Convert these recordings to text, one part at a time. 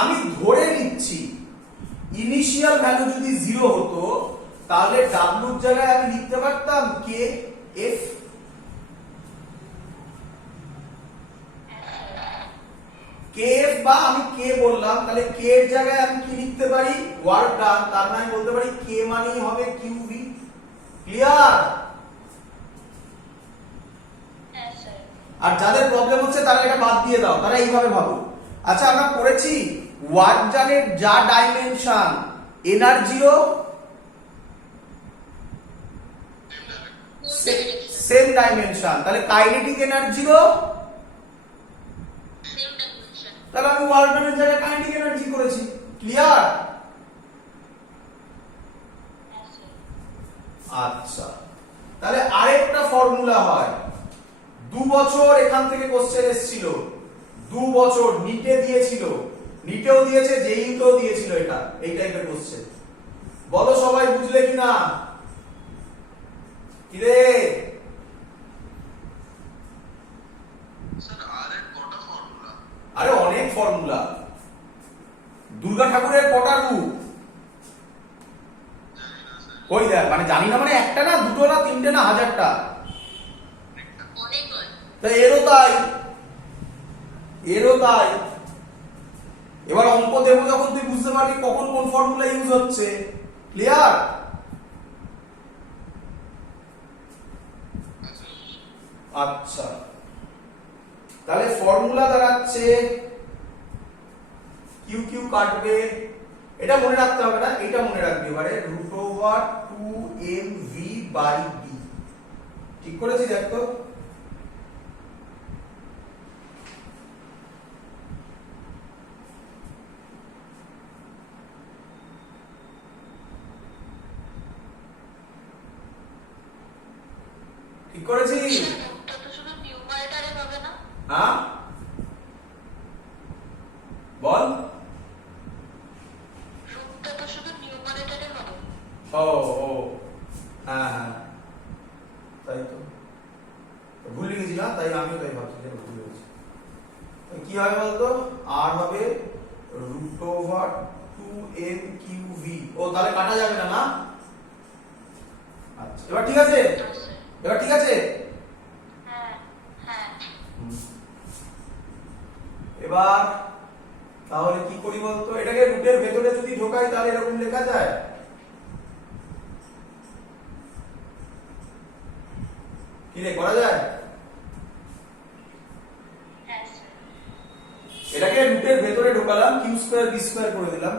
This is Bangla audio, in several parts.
আমি ধরে নিচ্ছি ইনিশিয়াল ভ্যালু যদি 0 হতো তাহলে w এর জায়গায় আমি লিখতে পারতাম k f। kf বা আমি k বললাম, তাহলে k এর জায়গায় আমি কি লিখতে পারি, ওয়ার্ক ডান, তার মানে বলতে পারি k মানেই হবে qv। ক্লিয়ার? আর যাদের প্রবলেম হচ্ছে তারা এটা বাদ দিয়ে দাও, তারা এইভাবে ভাবো। আচ্ছা, আমরা পড়েছি ওয়ার্ক ডানের যা ডাইমেনশন এনার্জিও সেম ডাইমেনশন, তাহলে কাইনেটিক এনার্জিও, তাহলে আমি ওয়ার্ক ডানের জায়গায় কাইনেটিক এনার্জি করেছি। ক্লিয়ার? আচ্ছা, তাহলে আরেকটা ফর্মুলা হয়, 2 বছর এখান থেকে কোশ্চেন এসেছিল, 2 বছর নিটে দিয়েছিল, নিটেও দিয়েছে, জেইউতেও দিয়েছিল, এটা এই টাইপের কোশ্চেন। বলো সবাই বুঝলে কিনা? কি রে স্যার, আরে কটা ফর্মুলা? আরে অনেক ফর্মুলা। দুর্গা ঠাকুরের কটা রূপ জানি না স্যার। ওই দেখ, মানে জানি না মানে একটা না, দুটো না, তিনটে না, হাজারটা। অনেক হয়। তাই এরও তাই, এরও তাই। এবার অঙ্ক দেবো যখন তুই বুঝতে পারবি কখন কোন ফর্মুলা ইউজ হচ্ছে। ক্লিয়ার? আচ্ছা, তাহলে ফর্মুলা দাঁড়াচ্ছে কিউ কিউ কাটবে, এটা মনে রাখতে হবে না, এটা মনে রাখবি এবারে, √2mv/b। ঠিক করেছি দেখ তো? ঠিক করেছি? হ্যাঁ বল। ও ও হ্যাঁ হ্যাঁ, তাই তো ভুলে গেছি না, তাই আমিও তাই ভাবছি যে ভুলে গেছি। কি হবে বলতো, আর হবে √2mqv। ও তাহলে কাটা যাবে না, না? আচ্ছা, এবার ঠিক আছে? এবার ঠিক আছে? এবার তাহলে কি করি বলতো, এটাকে রুটের ভেতরে যদি ঢোকাই তাহলে এরকম লেখা যায়। কি রে, করা যায়? এটাকে রুটের ভেতরে ঢোকালাম, q² b² করে দিলাম।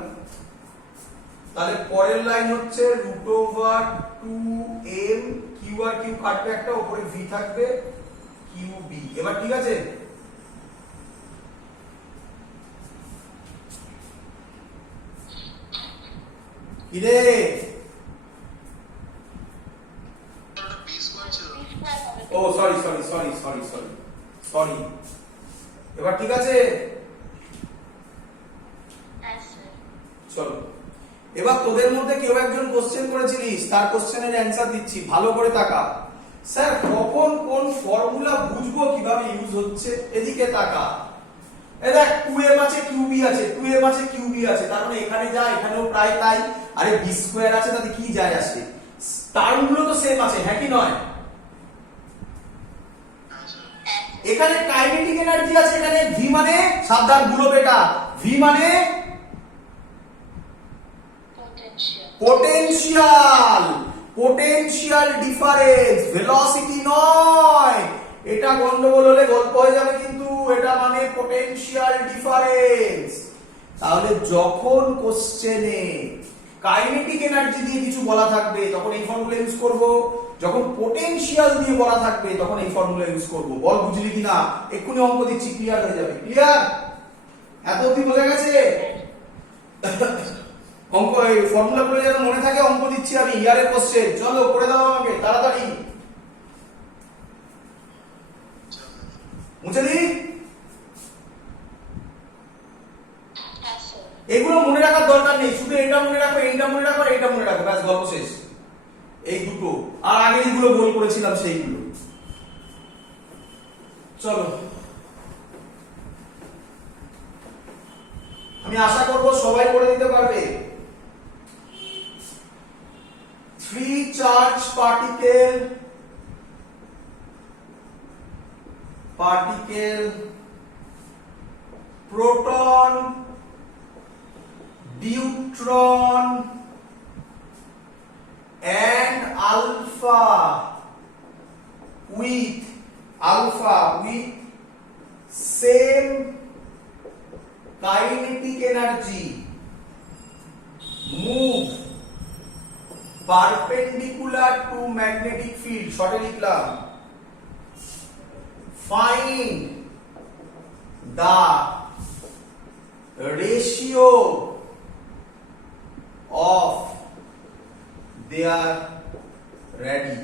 তাহলে পরের লাইন হচ্ছে √2m, q আর q কাটবে একটা, উপরে v থাকবে, qb। এবার ঠিক আছে? কি রে? ও sorry sorry sorry sorry sorry sorry, এবার ঠিক আছে? চলো, এবার তোদের মধ্যে কেউ একজন কোশ্চেন করেছিলিস, তার কোশ্চেনের অ্যান্সার দিচ্ছি, ভালো করে তাকা। স্যার কখন কোন ফর্মুলা বুঝবো কিভাবে ইউজ হচ্ছে? এদিকে তাকা, এই দেখ 2m আছে qb আছে, 2m আছে qb আছে, তার মানে এখানে যা এখানেও প্রায় তাই। আরে b² আছে, তাতে কি যায় আসে, টার্মগুলো তো সেম আছে, হ্যাঁ কি নয়? এখানে কাইনেটিক এনার্জি আছে, এখানে v মানে, সাবধান ভুলো বেটা, v মানে পোটেনশিয়াল, পোটেনশিয়াল ডিফারেন্স, ভেলোসিটি নয়। এটা গন্ডগোল হলে গল্প হয়ে যাবে, কিন্তু এটা মানে পোটেনশিয়াল ডিফারেন্স। তাহলে যখন কোশ্চেনে কাইনেটিক এনার্জি দিয়ে কিছু বলা থাকবে তখন এই ফর্মুলা ইউজ করব, যখন পোটেনশিয়াল দিয়ে বলা থাকবে তখন এই ফর্মুলা ইউজ করব। বল বুঝলি কিনা? এক্ষুনি অঙ্ক দিচ্ছি, ক্লিয়ার হয়ে যাবে। ক্লিয়ার? এত অবধি বোঝা গেছে? অঙ্ক এই ফর্মুলা গুলো যেন মনে থাকে, অঙ্ক দিচ্ছি আমি, ইয়ারের কোশ্চেন। চলো করে দাও আমাকে তাড়াতাড়ি, মুছে দি। এগুলো মনে রাখার দরকার নেই, শুধু এটা মনে রাখো, এইটা মনে রাখো, এইটা মনে রাখো, ব্যাস গল্প শেষ। এই দুটো, আর আগে যেগুলো গোল করেছিলাম সেইগুলো। চলো আমি আশা করব সবাই করে দিতে পারবে। 3 charge particle proton deuteron and alpha with same kinetic energy move perpendicular to magnetic field শর্টে লিখলাম find the ratio of their radii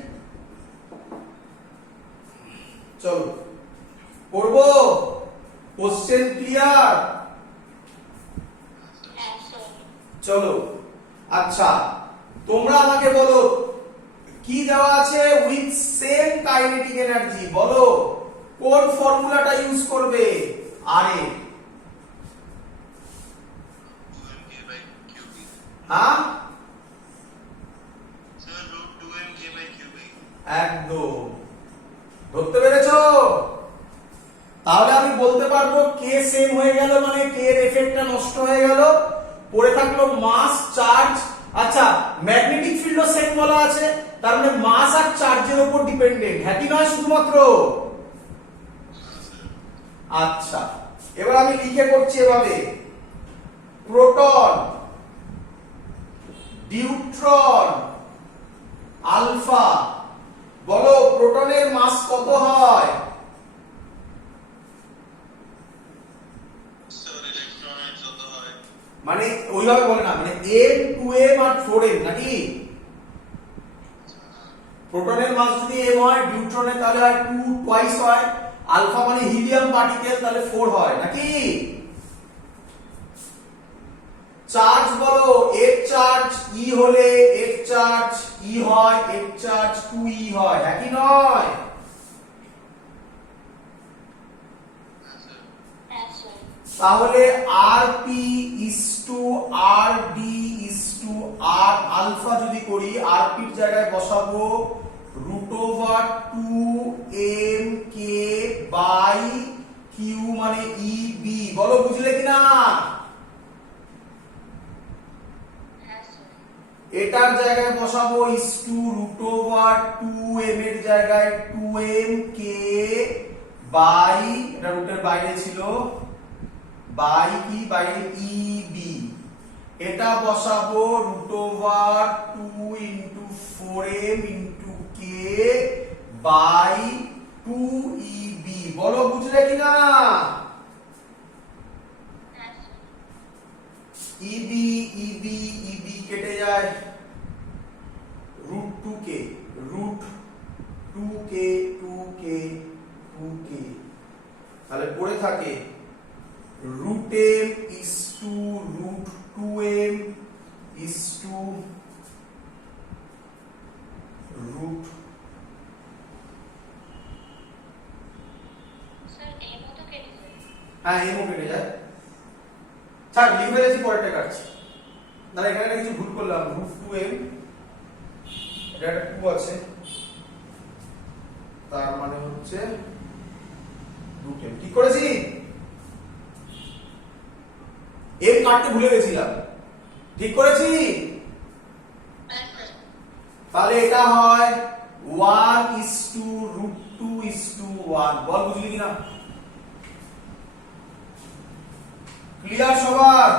চলো করব কোশ্চেন ক্লিয়ার চলো আচ্ছা তোমরা আমাকে বলো কি দেওয়া আছে উইথ সেম কাইনেটিক এনার্জি বলো কোন ফর্মুলাটা ইউজ করবে আরে 2mk/qb হ্যাঁ স্যার √2mk/qb একদম ধরতে পেরেছো তাহলে আমি বলতে পারবো কে সেম হয়ে গেল মানে কে এর এফেক্টটা নষ্ট হয়ে গেল পড়ে থাকলো মাস চার্জ আচ্ছা ম্যাগনেটিক ফিল্ডও সেম বলা আছে তার মানে মাস আর চার্জের উপর ডিপেন্ডেন্ট হ্যাঁ কি নয় শুধুমাত্র আচ্ছা এবার আমি লিখে করছি এভাবে প্রোটন ডিউট্রন আলফা বলো প্রোটনের মাস কত হয় স্যার ইলেকট্রনের যত হয় মানে ওইভাবে বলে না মানে m 2m আর 4m নাকি প্রোটনের মাস যদি m হয় ডিউট্রনের তাহলে হয় 2 টুয়াইস হয় আলফা মানে হিলিয়াম পার্টিকেল তাহলে 4 হয় নাকি চার্জ বলো এক চার্জ ই হলে এক চার্জ ই হয় এক চার্জ 2e হয় হ্যাঁ কি নয় তাহলে rp rd r আলফা যদি করি rp এর জায়গায় বসাবো √2mk বাই q মানে eb বলো বুঝলে কিনা এটার জায়গায় বসাবো √2m এর জায়গায় 2mk বাই এটা রুটের বাইরে ছিল বাই কি বাইরে eb এটা বসাবো √2 4m k বাই 2eb বলো বুঝলে কিনা eb eb eb কেটে যায় √2k √2k 2k 2k তাহলে পড়ে থাকে √m is to √2m is to root sir m তো কেটে যায় হ্যাঁ m ও কেটে যায় ছাড় লিখে ফেলেছি পরেরটা কাটছি না এখানে একটা কিছু ভুল করলাম √2m এটা একটা 2 আছে তার মানে হচ্ছে √m ঠিক করেছি m কাটতে ভুলে গেছিলাম ঠিক করেছি তাহলে এটা হয় 1:√2:1 বল বুঝলি কিনা ক্লিয়ার সবার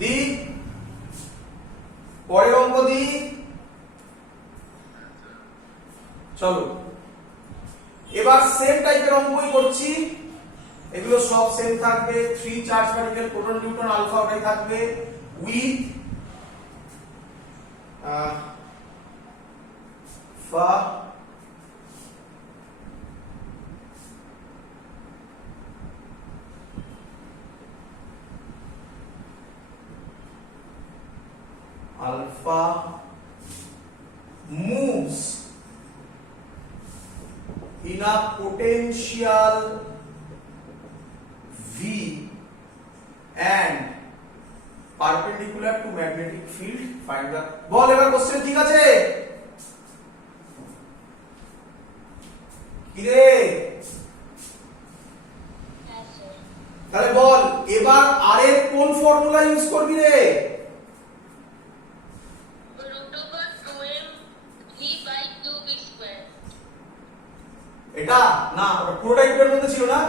দি পরের অঙ্ক দি চলো এবার সেম টাইপের অঙ্কই করছি এগুলো সব সেম থাকবে 3 charge particle proton neutron alpha ওটাই থাকবে উইথ ফা alpha moves in a potential perpendicular to magnetic field find the বল এবার কোশ্চেন ঠিক আছে কি রে হ্যাঁ স্যার তাহলে বল এবার আর এর কোন ফর্মুলা ইউজ করবি রে √2m v/2b²। এটা না ওটা পুরোটাই এর মধ্যে ছিল না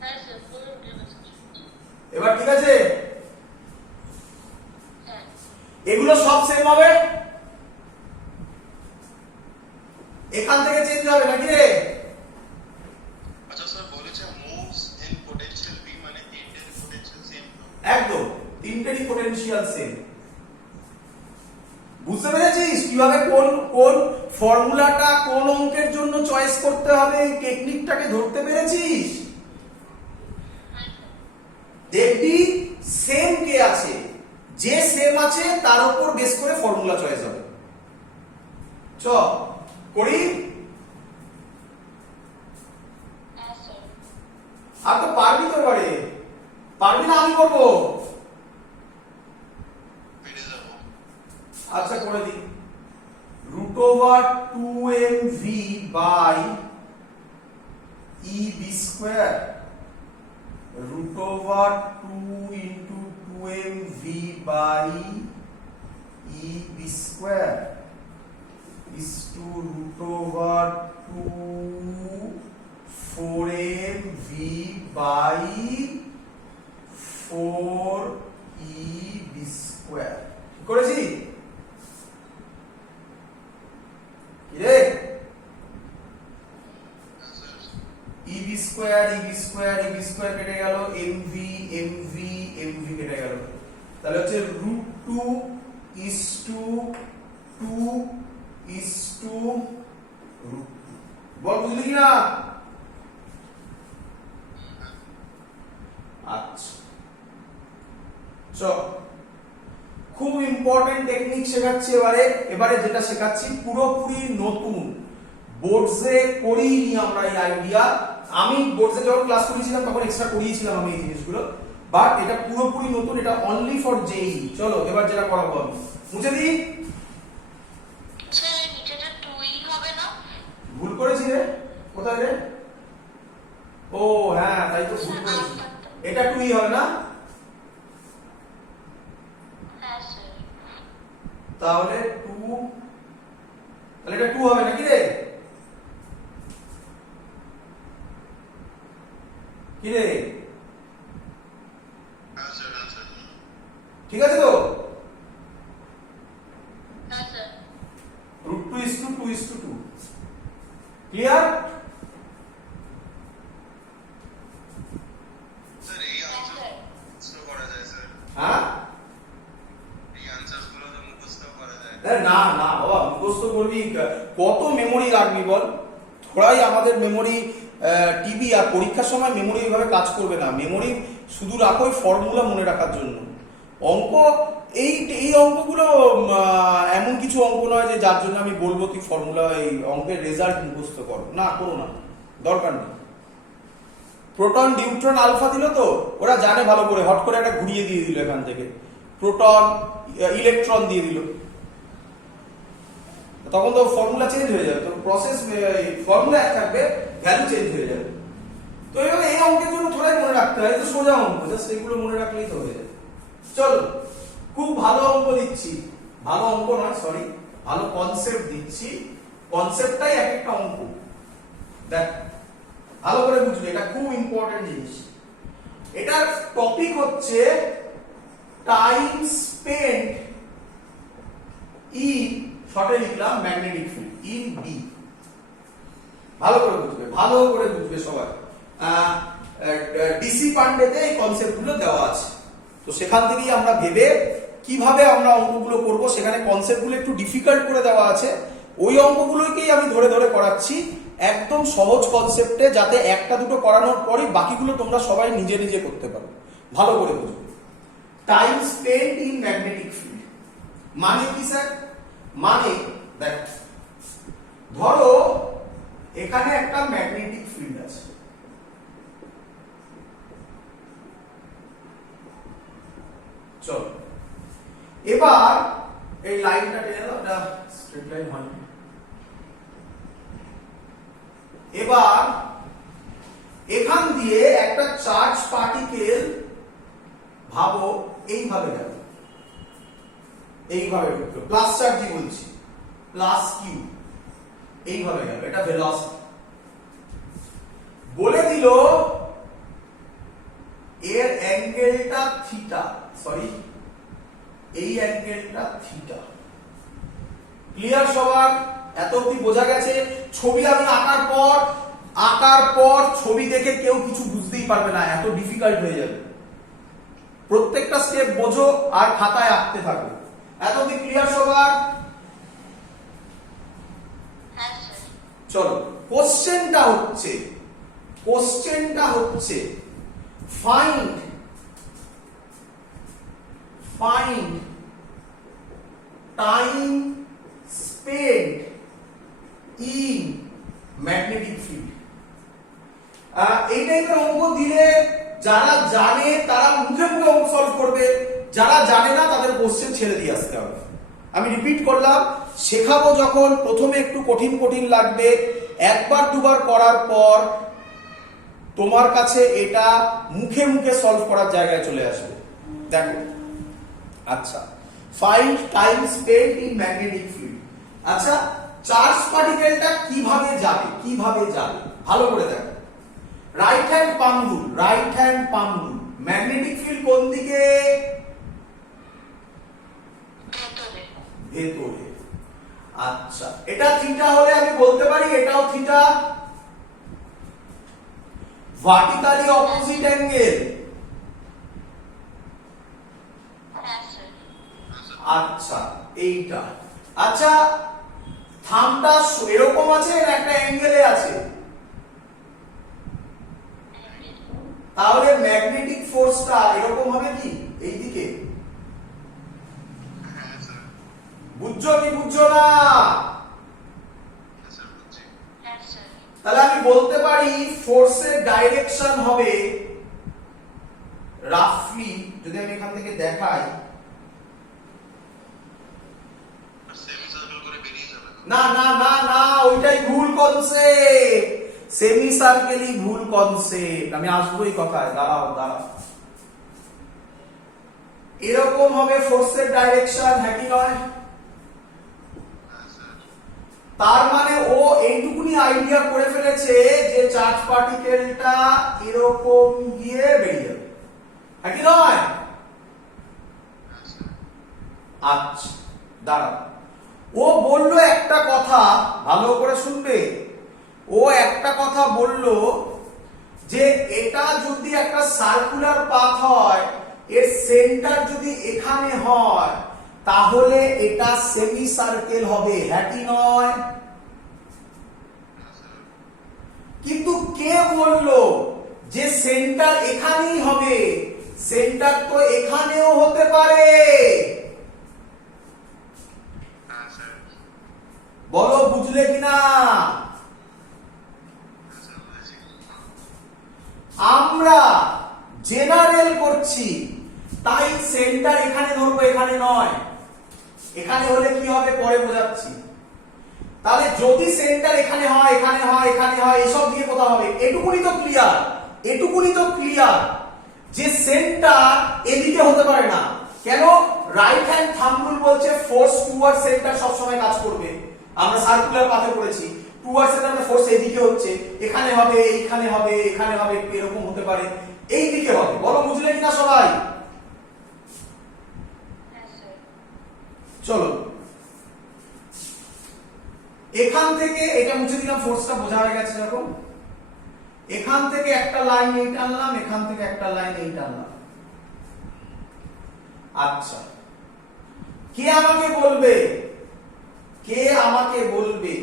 হ্যাঁ স্যার পুরো ডিভাইস। এবার ঠিক আছে হ্যাঁ এগুলো সব সেম হবে এখান থেকে চেঞ্জ হবে নাকি রে আচ্ছা স্যার বলেছে মুভস ইন পোটেনশিয়াল v মানে তিনটের পোটেনশিয়াল সেম তো। একদম তিনটেরই পটেনশিয়াল সেম বুঝতে পেরেছিস কিভাবে কোন কোন ফর্মুলাটা কোন অঙ্কের জন্য চয়েস করতে হবে এই টেকনিকটাকে ধরতে পেরেছিস হ্যাঁ স্যার দেখবি সেম কে আছে যে সেম আছে তার উপর বেস করে ফর্মুলা চয়েস হবে চ করি হ্যাঁ স্যার আর তো পারবি তো এবারে পারবি না আমি করবো পেরে যাব। আচ্ছা করে দিই √2mv by eb square √2 into 2mv by eb square is to √2 4mv by 4eb square ঠিক করেছি কি রে হ্যাঁ স্যার eb স্কয়ার কেটে গেল mv কেটে গেল তাহলে হচ্ছে √2 is to 2 is to √2 বল বুঝলি কি না আচ্ছা চল খুব ইম্পর্টেন্ট টেকনিক শেখাচ্ছি এবারে যেটা শেখাচ্ছি পুরোপুরি নতুন বোর্ডসে করিনি আমরা এই আইডিয়া আমি বোর্ডসে যখন ক্লাস করেছিলাম তখন এক্সট্রা করিয়েছিলাম আমি এই জিনিসগুলো বাট এটা পুরোপুরি নতুন এটা অনলি ফর জেই চলো এবার যেটা করাবো আমি মুছে দিই স্যার নিচেটা 2ই হবে না? ভুল করেছি রে কোথায় রে ও হ্যাঁ তাই তো ভুল করেছি এটা 2ই হবে না হ্যাঁ স্যার তাহলে 2 তাহলে এটা 2 হবে নাকি রে কি রে হ্যাঁ স্যার ঠিক আছে তো হ্যাঁ sir √2 is to 2 is to 2 clear sir এই আনসার মুখস্থ করা যায় স্যার হ্যাঁ এই আনসারগুলো তো মুখস্থ করা যায়। না না বাবা মুখস্থ করবি কত মেমোরি রাখবি বল থোড়াই আমাদের মেমোরি টিভি আর পরীক্ষার সময় মেমোরি এইভাবে কাজ করবে না মেমোরি শুধু রাখো ফর্মুলা মনে রাখার জন্য অঙ্ক এই অঙ্কগুলো এমন কিছু অঙ্ক নয় যে যার জন্য আমি বলবো তুই ফর্মুলা এই অঙ্কের রেজাল্ট মুখস্থ কর না করো না দরকার নেই প্রোটন নিউট্রন আলফা দিল তো ওরা জানে ভালো করে হট করে একটা ঘুরিয়ে দিয়ে দিল এখান থেকে প্রোটন ইলেকট্রন দিয়ে দিল তখন তো ফর্মুলা চেঞ্জ হয়ে যাবে তো প্রসেস ফর্মুলা এক থাকবে ভ্যালু চেঞ্জ হয়ে যাবে তো এইভাবে এই অঙ্কের জন্য থোড়াই মনে রাখতে হয় তো সোজা অঙ্ক জাস্ট এগুলো মনে রাখলেই তো হয়ে যাবে চলো খুব ভালো অঙ্ক দিচ্ছি ভালো অঙ্ক নয় সরি ভালো কনসেপ্ট দিচ্ছি কনসেপ্টটাই এক একটা অঙ্ক দেখ ভালো করে বুঝবে এটা খুব ইম্পর্টেন্ট জিনিস এটার টপিক হচ্ছে টাইম স্পেন্ট ইন শর্টে লিখলাম ম্যাগনেটিক ফিল্ড ইন বি ভালো করে বুঝবে সবাই ডিসি পান্ডেতে এই কনসেপ্টগুলো দেওয়া আছে তো সেখান থেকেই আমরা ভেবে কিভাবে আমরা অঙ্কগুলো করব সেখানে কনসেপ্টগুলো একটু ডিফিকাল্ট করে দেওয়া আছে ওই অঙ্কগুলোকেই আমি ধরে ধরে করাচ্ছি একদম সহজ কনসেপ্টে যাতে একটা দুটো করানোর পরই বাকিগুলো তোমরা সবাই নিজে নিজে করতে পারো ভালো করে বুঝবে time spent in magnetic field মানে কি স্যার মানে দেখ ধরো এখানে একটা ম্যাগনেটিক ফিল্ড আছে চলো এবার এই লাইনটা টেনে দাও, এটা স্ট্রেট লাইন হয়। এবার এখান দিয়ে একটা চার্জ পার্টিকেল ভাবো এইভাবে গেল, এইভাবে ঢুকলো, প্লাস চার্জই বলছি, প্লাস কিউ, এইভাবে গেল, এটা ভেলোসিটি। বলে দিল এর অ্যাঙ্গেলটা থিটা, সরি এই অ্যাঙ্গেলটা থিটা। ক্লিয়ার সবার? এত অবধি বোঝা গেছে? ছবি আমি আঁকার পর ছবি দেখে কেউ কিছু বুঝতেই পারবে না, এত ডিফিকাল্ট হয়ে যাবে। প্রত্যেকটা স্টেপ বোঝো আর খাতায় আঁকতে থাকো। এত অবধি ক্লিয়ার সবার? চলো, কোশ্চেনটা হচ্ছে find time spent in magnetic field. এই টাইপের অঙ্ক দিলে যারা জানে তারা মুখে মুখে অঙ্ক সলভ করবে, যারা জানে না তাদের কোশ্চেন ছেড়ে দিয়ে আসতে হবে। আমি রিপিট করলাম, শেখাবো যখন প্রথমে একটু কঠিন কঠিন লাগবে, একবার দুবার করার পর তোমার কাছে এটা মুখে মুখে সলভ করার জায়গায় চলে আসবে। দেখো, আচ্ছা, find time spent in magnetic field. আচ্ছা, চার্জ পার্টিকেলটা কিভাবে যাবে ভালো করে দেখো। রাইট হ্যান্ড পাম রুল, ম্যাগনেটিক ফিল্ড কোন দিকে? ভেতরে। আচ্ছা, এটা থিটা হলে আমি বলতে পারি এটাও থিটা, ভার্টিক্যালি অপোজিট অ্যাঙ্গেল। আচ্ছা, এইটা। আচ্ছা, থামটা এরকম আছে না একটা অ্যাঙ্গেলে আছে? তাহলে ম্যাগনেটিক ফোর্সটা এরকম হবে কি এইদিকে? বুঝছো কি বুঝছো না? তাহলে আমি বলতে পারি ফোর্সের ডাইরেকশন হবে রাফলি, যদি আমি এখান থেকে দেখাই, না না না না, ওইটাই ভুল কনসেপ্ট, সেমি সার্কেলই ভুল কনসেপ্ট। আমি আসবোই কথায়, দাঁড়াও। এরকম হবে ফোর্সের ডাইরেকশন, হ্যাঁ কি নয়? তার মানে ও এইটুকুনি আইডিয়া করে ফেলেছে যে চার্জ পার্টিকেলটা এরকম গিয়ে বেরিয়ে যাবে, হ্যাঁ কি নয়? আচ্ছা, দাঁড়াও। ও বললো একটা কথা, ভালো করে শুনবে। ও একটা কথা বললো যে এটা যদি একটা সার্কুলার পাথ হয়, এর সেন্টার যদি এখানে হয়, তাহলে এটা সেমি সার্কেল হবে, হ্যাঁ কি নয়? কিন্তু কে বললো যে সেন্টার এখানেই হবে? সেন্টার তো এখানেও হতে পারে। বলো বুঝলে কিনা? আমরা জেনারেল করছি, তাই সেন্টার এখানে ধরবো, এখানে নয়। এখানে হলে কি হবে পরে বোঝাচ্ছি। তাহলে যদি সেন্টার এখানে হয়, এসব দিয়ে কোথাও হবে। এটুকুনি তো ক্লিয়ার যে সেন্টার এদিকে হতে পারে না। কেন? রাইট হ্যান্ড থাম্ব রুল বলছে ফোর্স টুয়ার্ড সেন্টার সব সময় কাজ করবে। আমরা সার্কুলার পাথে পড়েছি, টুয়ার্ড সেন্টার ফোর্স এদিকে হচ্ছে, এখানে হবে, এখানে হবে, এরকম হতে পারে, এই দিকে হবে। বলো বুঝলে কিনা সবাই? চলো, এখান থেকে এটা মুছে দিলাম, ফোর্সটা বোঝা হয়ে গেছে। যখন এখান থেকে একটা লাইন এই টানলাম, এখান থেকে একটা লাইন এই টানলাম। আচ্ছা, কে আমাকে বলবে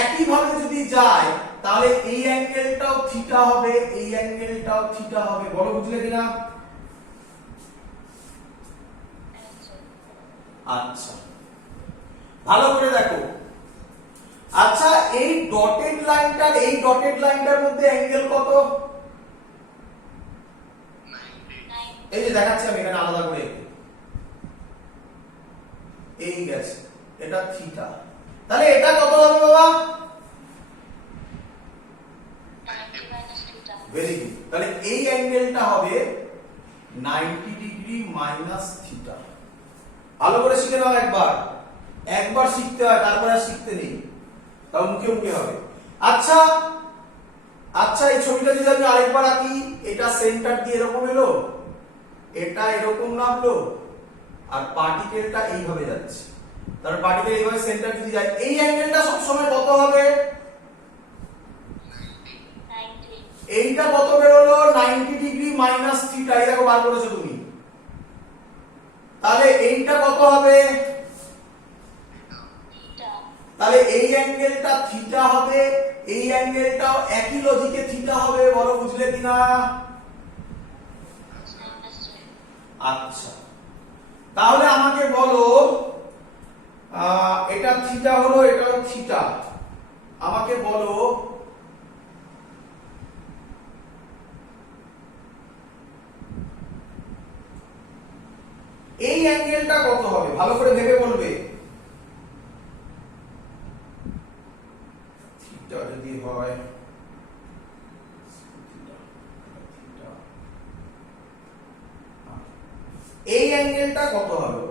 একইভাবে যদি যায় তাহলে এই অ্যাঙ্গেলটাও থিটা হবে, এই অ্যাঙ্গেলটাও থিটা হবে। বলো বুঝলে কিনা? আচ্ছা, ভালো করে দেখো। আচ্ছা, এই ডটেড লাইনটার মধ্যে অ্যাঙ্গেল কত? 90 এই যে দেখাচ্ছি আমি এখানে আলাদা করে, এই গেছে, এটা থিটা। তাহলে এটা কত হবে বাবা? 90 minus theta. Very good. তাহলে এই অ্যাঙ্গেলটা হবে 90 ডিগ্রি মাইনাস থিটা। ভালো করে শিখে নাও একবার, একবার শিখতে হয়, তারপরে আর শিখতে নেই, তাও মুখে মুখে হবে। আচ্ছা আচ্ছা, এই ছবিটা যদি আমি আরেকবার আঁকি, এটা সেন্টার দিয়ে এরকম এলো, এটা এরকম নামলো, আর পার্টিকেলটা এইভাবে যাচ্ছে। তাহলে পার্টিকেল এইভাবে সেন্টার যদি যায়, এই অ্যাঙ্গেলটা সবসময় কত হবে? 90. এইটা কত বেরোলো? 90 ডিগ্রি মাইনাস থিটা। এই দেখো বার করেছো তুমি। তাহলে এইটা কত হবে? Theta. তাহলে এই অ্যাঙ্গেলটা থিটা হবে, এই অ্যাঙ্গেলটাও একই লজিকে থিটা হবে। বলো বুঝলে কিনা? Understood. আচ্ছা, তাহলে আমাকে বলো, এটা থিটা হলো, এটাও থিটা। আমাকে বলো এই অ্যাঙ্গেলটা কত হবে? ভালো করে ভেবে বলবে। থিটা যদি হয়, এই অ্যাঙ্গেলটা কত হবে?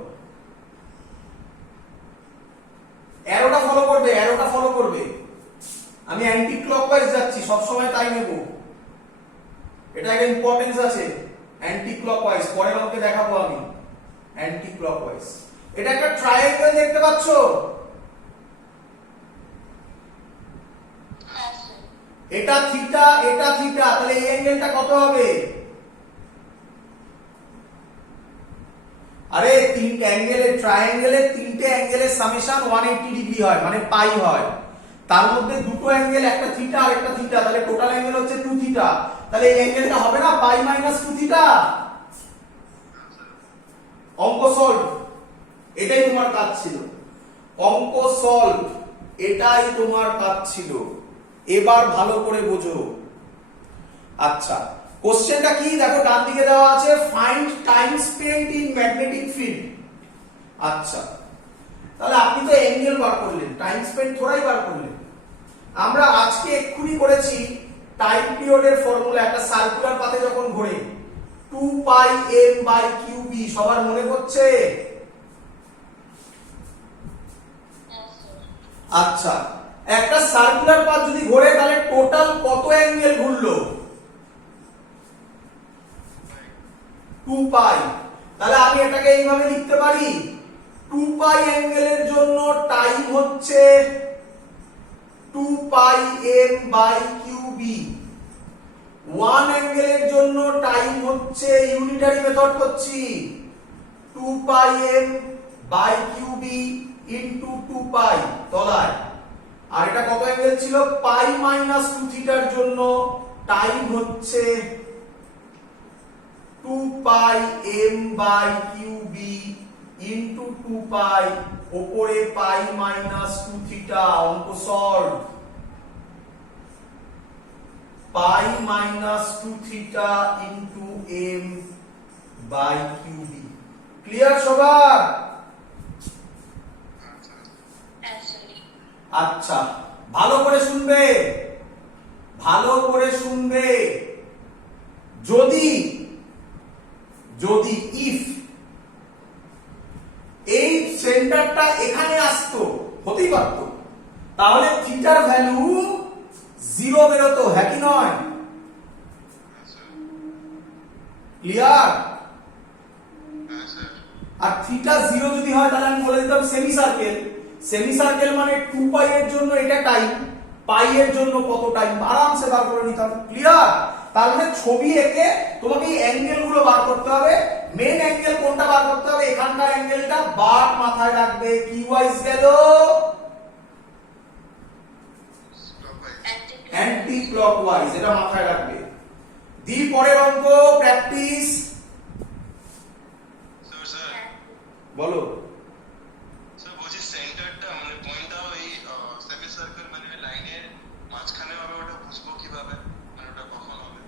অ্যারোটা ফলো করবে, অ্যারোটা ফলো করবে। আমি অ্যান্টি ক্লকওয়াইজ যাচ্ছি, সব সময় তাই নেব। এটা একটা ইম্পর্টেন্স আছে, অ্যান্টি ক্লকওয়াইজ। পরের অঙ্কে দেখাবো আমি অ্যান্টি ক্লকওয়াইজ। এটা একটা ট্রায়াঙ্গেল দেখতে পাচ্ছো? Yes, sir. এটা থিটা, এটা থিটা। তাহলে এই অ্যাঙ্গেলটা কত হবে? আরে তিনটে অ্যাঙ্গেলের, ট্রায়াঙ্গেলের তিনটে অ্যাঙ্গেলের সামেশন 180 ডিগ্রি হয়, মানে পাই হয়। তার মধ্যে দুটো অ্যাঙ্গেল, একটা থিটা আর একটা থিটা, তাহলে টোটাল অ্যাঙ্গেল হচ্ছে 2 থিটা। তাহলে এই অ্যাঙ্গেলটা হবে না পাই মাইনাস 2 থিটা? অঙ্ক সলভ। এটাই তোমার কাজ ছিল, অঙ্ক সলভ, এটাই তোমার কাজ ছিল। এবার ভালো করে বোঝো। আচ্ছা, কোশ্চেনটা কি দেখো, ডান দিকে দেওয়া আছে find time spent in magnetic field. আচ্ছা, তাহলে আপনি তো অ্যাঙ্গেল বার করলেন, টাইম স্পেন্ট থোড়াই বার করলেন। আমরা আজকে এক্ষুনি করেছি টাইম পিরিয়ডের ফর্মুলা, একটা সার্কুলার পাথে যখন ঘোরে 2 pi m by q B. সবার মনে পড়ছে? Yes, sir. আচ্ছা, একটা সার্কুলার পাথ যদি ঘোরে, তাহলে টোটাল কত অ্যাঙ্গেল ঘুরলো? 2 পাই। তাহলে আমি এটাকে এইভাবে লিখতে পারি, 2 পাই অ্যাঙ্গেলের জন্য টাইম হচ্ছে 2 pi m by q B. 1 অ্যাঙ্গেলের জন্য টাইম হচ্ছে, ইউনিটারি মেথড করছি, 2 pi m by q B into 2 pi তলায়। আর এটা কত অ্যাঙ্গেল ছিল? পাই মাইনাস 2 থিটার জন্য টাইম হচ্ছে 2 pi m by q B into 2 pi, উপরে পাই মাইনাস 2 থিটা। অঙ্ক solve. Pi minus 2 theta into m by q B. Clear সবার? Yes, sir. আচ্ছা, ভালো করে শুনবে, ভালো করে শুনবে। যদি যদি ইফ এই সেন্টারটা এখানে আসতো, হতেই পারতো, তাহলে থিটার ভ্যালু 0 বেরোতো, হ্যাঁ কি নয়? ক্লিয়ার? হ্যাঁ স্যার। আর থিটা 0 যদি হয়, তাহলে আমি বলে দিতাম সেমি সার্কেল। সেমি সার্কেল মানে 2 পাই এর জন্য এটা টাইম, পাই এর জন্য কত টাইম, আরামসে বার করে নিতাম। ক্লিয়ার? তার মানে ছবি এঁকে তোমাকে এই অ্যাঙ্গেল গুলো বার করতে হবে। মেন অ্যাঙ্গেল কোনটা বার করতে হবে? এখানকার অ্যাঙ্গেলটা বার মাথায় রাখবে। কি ওয়াইজ গেল? অ্যান্টি ক্লকওয়াইজ, এটা মাথায় রাখবে। দি পরের অঙ্ক প্র্যাকটিস। স্যার বলো। স্যার বলছি সেন্টারটা মানে পয়েন্টটা ওই সেমি সার্কেল মানে লাইনের মাঝখানে হবে, ওটা বুঝবো কিভাবে, মানে ওটা কখন হবে?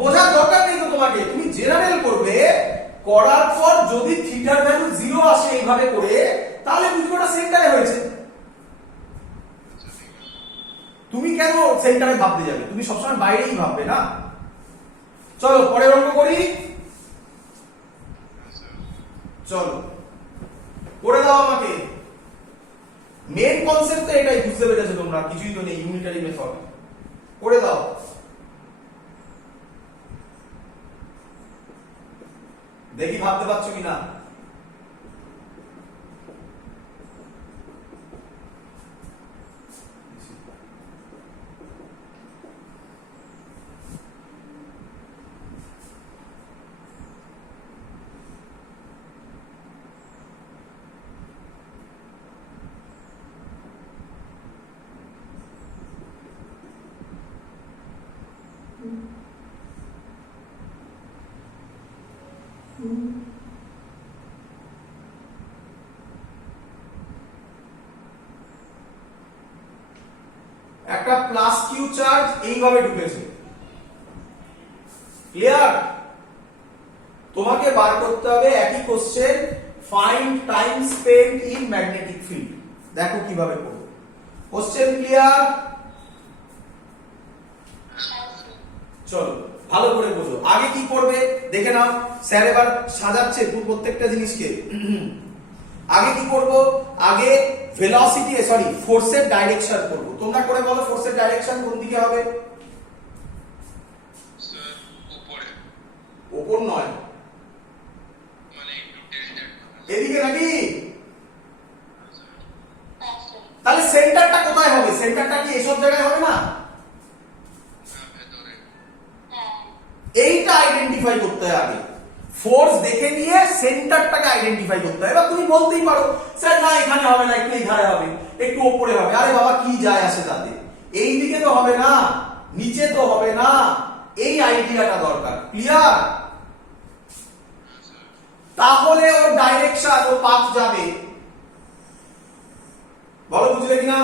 বোঝার দরকার নেই তো তোমাকে, তুমি জেনারেল করবে করার পর যদি থিটার ভ্যালু 0 আসে এইভাবে করে, তাহলে বুঝবো ওটা সেন্টারে হয়েছে। তুমি কেন সেন্টারে ভাবতে যাবে? তুমি সবসময় বাইরেই ভাববে না। চলো পরের অঙ্ক করি। চলো করে দাও আমাকে। মেন কনসেপ্ট তো এটাই, বুঝতে পেরেছো তোমরা? কিছুই তো নেই, ইউনিটারি মেথড। করে দাও। দেখি ভাবতে পারছো কিনা। একটা প্লাস কিউ চার্জ এইভাবে ঢুকেছে, ক্লিয়ার? তোমাকে বার করতে হবে একই question, find time spent in magnetic field. দেখো কিভাবে করব। Question clear? চলো ভালো করে বোঝো। আগে কি করবে দেখে নাও, স্যার এবার সাজাচ্ছে প্রত্যেকটা জিনিসকে। আগে কি করব? আগে ভেলোসিটি সরি ফোর্সের ডাইরেকশন করব। তোমরা করে বলো ফোর্সের ডাইরেকশন কোন দিকে হবে? স্যার উপরে, ওপর নয়, মানে একটু টিল্টেড। এদিকে নাকি? হ্যাঁ স্যার। তাহলে সেন্টারটা কোথায় হবে? সেন্টারটা কি এসব জায়গায় হবে না? হ্যাঁ ভেতরে। হ্যাঁ। এইটা আইডেন্টিফাই করতে হবে আগে। ফোর্স দেখে নিয়ে সেন্টারটাকে আইডেন্টিফাই করতে হবে। এবার তুমি বলতেই পারো স্যার না এখানে হবে না, একটু এখানে হবে, একটু উপরে হবে। আরে বাবা কি যায় আসে তাতে? এই দিকে তো হবে না, নিচে তো হবে না, এই আইডিয়াটা দরকার। ক্লিয়ার? তাহলে ওর ডাইরেকশন ও পাথ যাবে। বলো বুঝলে কিনা?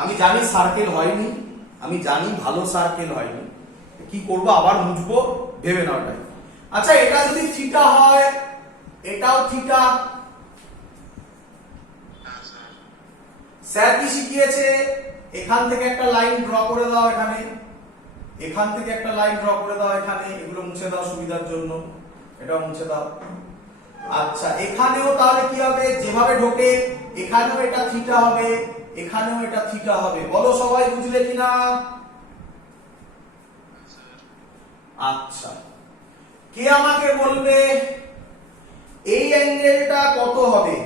আমি জানি সার্কেল হয়নি, আমি জানি ভালো সার্কেল হয়নি, কি করব আবার মুছবো, ভেবে নাও এটাই। আচ্ছা এটা যদি থিটা হয়, এটাও থিটা। হ্যাঁ স্যার। স্যার কি শিখিয়েছে? এখান থেকে একটা লাইন ড্র করে দাও এখানে, এখান থেকে একটা লাইন ড্র করে দাও এখানে, এগুলো মুছে দাও সুবিধার জন্য, এটাও মুছে দাও। আচ্ছা এখানেও তাহলে কি হবে? যেভাবে ঢোকে এখানেও এটা থিটা হবে, এখানেও এটা থিটা হবে। বলো সবাই বুঝলে কিনা? আচ্ছা কে আমাকে বলবে এই অ্যাঙ্গেলটা কত হবে?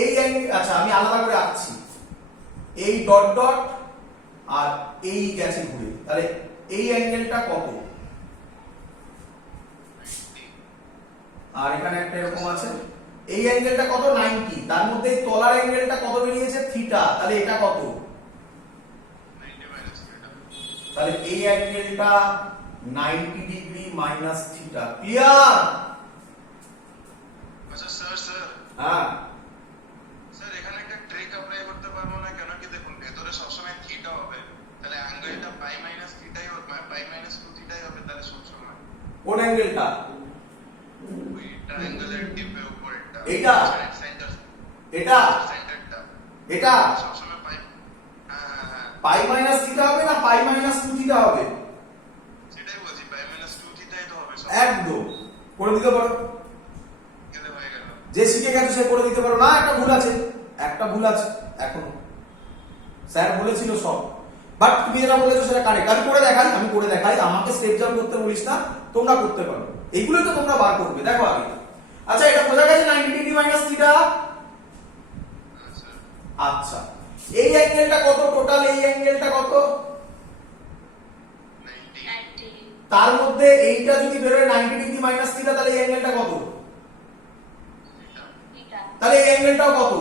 এই অ্যাঙ্গেল, আচ্ছা আমি আলাদা করে আঁকছি, এই ডট ডট আর এই গেছে ঘুরে, তাহলে এই অ্যাঙ্গেলটা কত? আর এখানে একটা এরকম আছে, এই অ্যাঙ্গেলটা কত? 90। তার মধ্যে এই তলার অ্যাঙ্গেলটা কত বেরিয়েছে? থিটা। তাহলে এটা কত? 90 মাইনাস থিটা। তাহলে এই অ্যাঙ্গেলটা 90 ডিগ্রি মাইনাস থিটা। ক্লিয়ার? আচ্ছা স্যার, স্যার হ্যাঁ স্যার এখানে একটা ট্রিক অ্যাপ্লাই করতে পারবো না কেন? কি দেখুন ভেতরে সবসময় থিটা হবে, তাহলে অ্যাঙ্গেলটা পাই মাইনাস থিটাই হবে, পাই মাইনাস 2 থিটাই হবে তাহলে সবসময়। কোন অ্যাঙ্গেলটা? ওই ট্রায়াঙ্গেলের টিপে উপরেরটা, এইটা? সেন্টার, এটা? সেন্টারটা এটা সবসময় পাই। হ্যাঁ হ্যাঁ হ্যাঁ পাই মাইনাস থিটা হবে না পাই মাইনাস 2 থিটা হবে? সেটাই বলছি, পাই মাইনাস 2 থিটাই তো হবে সব। একদম করে দিতে পারো, গেলে হয়ে গেল। যে শিখে গেছে সে করে দিতে পারো। না একটা ভুল আছে, একটা ভুল আছে এখনো। স্যার বলেছিল সব, বাট তুমি যেটা বলেছো সেটা কারেক্ট। আমি করে দেখাই, আমি করে দেখাই, আমাকে স্টেপ জাম্প করতে বলিস না, তোমরা করতে পারো। এইগুলোই তো তোমরা বার করবে, দেখো আগে। আচ্ছা এটা বোঝা গেছে 90 ডিগ্রি মাইনাস থিটা। হ্যাঁ স্যার। আচ্ছা এই অ্যাঙ্গেলটা কত টোটাল? এই অ্যাঙ্গেলটা কত? 90। 90 তার মধ্যে এইটা যদি বেরোয় 90 ডিগ্রি মাইনাস থিটা, তাহলে এই অ্যাঙ্গেলটা কত? থিটা। থিটা তাহলে এই অ্যাঙ্গেলটাও কত?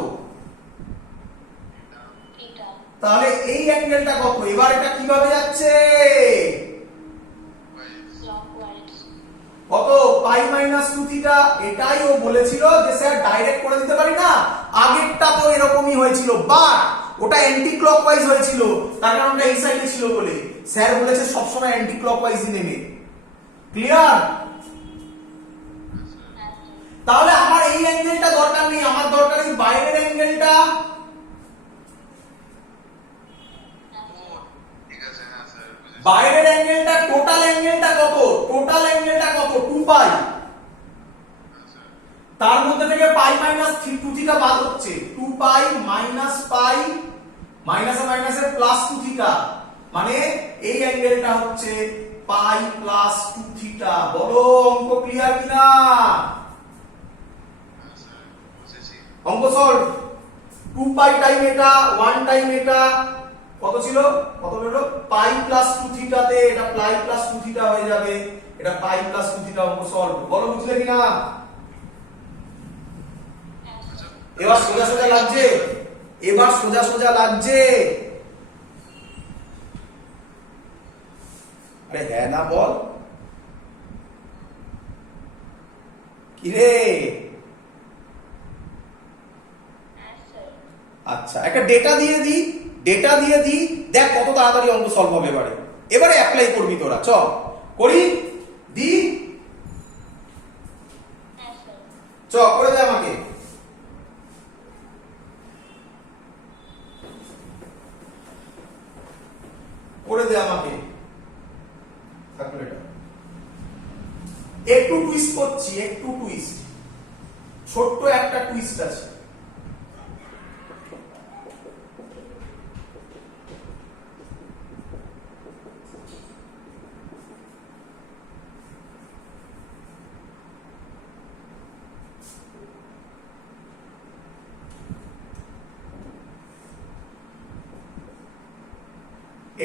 থিটা। থিটা তাহলে এই অ্যাঙ্গেলটা কত? এবার এটা কিভাবে যাচ্ছে? ক্লকওয়াইজ কত? পাই মাইনাস 2 থিটা। এটাই ও বলেছিল যে স্যার ডাইরেক্ট করে দিতে পারি না, আগেরটা তো এরকমই হয়েছিল, বাট ওটা অ্যান্টি ক্লকওয়াইজ হয়েছিল, তার কারণ ওটা এই সাইডে ছিল বলে স্যার বলেছে সবসময় অ্যান্টি ক্লকওয়াইজই নেবে। ক্লিয়ার? তাহলে আমার এই অ্যাঙ্গেলটা দরকার নেই, আমার দরকার এই বাইরের অ্যাঙ্গেলটা। ঠিক আছে, হ্যাঁ স্যার বুঝেছি। বাইরের অ্যাঙ্গেলটা টোটাল অ্যাঙ্গেলটা কত? টোটাল অ্যাঙ্গেলটা কত? 2 পাই। তার মধ্যে থেকে পাই মাইনাস 2 থিটা বাদ হচ্ছে, 2 পাই মাইনাস পাই মাইনাসে মাইনাসে প্লাস 2 থিটা, মানে এই অ্যাঙ্গেলটা হচ্ছে পাই প্লাস 2 থিটা। বলো অঙ্ক ক্লিয়ার কিনা? হ্যাঁ স্যার বুঝেছি। অঙ্ক সলভ। 2 পাই টাইম এটা 1 টাইম এটা কত ছিল? কত হলো? পাই প্লাস 2 থিটাতে এটা পাই প্লাস 2 থিটা হয়ে যাবে, এটা পাই প্লাস 2 থিটা। অঙ্ক সলভ। বলো বুঝলে কিনা? এবার সোজা সোজা লাগছে? এবার সোজা সোজা লাগছে? আরে হ্যাঁ না বল। কি রে? আচ্ছা একটা ডেটা দিয়ে দিই, ডেটা দিয়ে দিই, দেখ কত তাড়াতাড়ি অঙ্ক সলভ হবে। এবারে এবারে অ্যাপ্লাই করবি তোরা। চ করি দি, চ করে দে আমাকে। করে দে আমাকে ক্যালকুলেটর। একটু টুইস্ট করছি, একটু টুইস্ট, ছোট্ট একটা টুইস্ট আছে।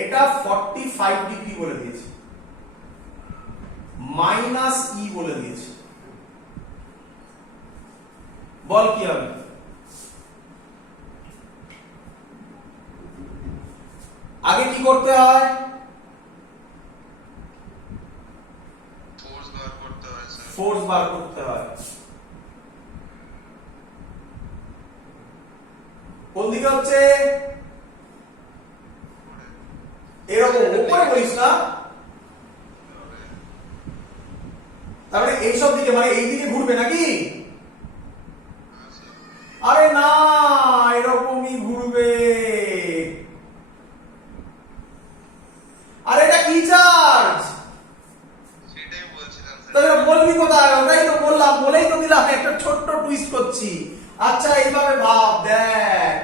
এটা 45 ডিগ্রি বলে দিয়েছে, মাইনাস ই বলে দিয়েছে। বল কি হবে? আগে কি করতে হয়? ফোর্স বার করতে হয় স্যার। ফোর্স বার করতে হয়। কোন দিকে হচ্ছে? এরকম উপরে বলিস না, তারপরে এইসব দিকে, মানে এই দিকে ঘুরবে নাকি? আরে না, এরকমই ঘুরবে। আরে এটা কি চার্জ? সেটাই বলছিলাম স্যার। তাহলে বলবি কোথায়? ওটাই তো বললাম, বলেই তো দিলাম একটা ছোট্ট টুইস্ট করছি। আচ্ছা এইভাবে ভাব, দেখ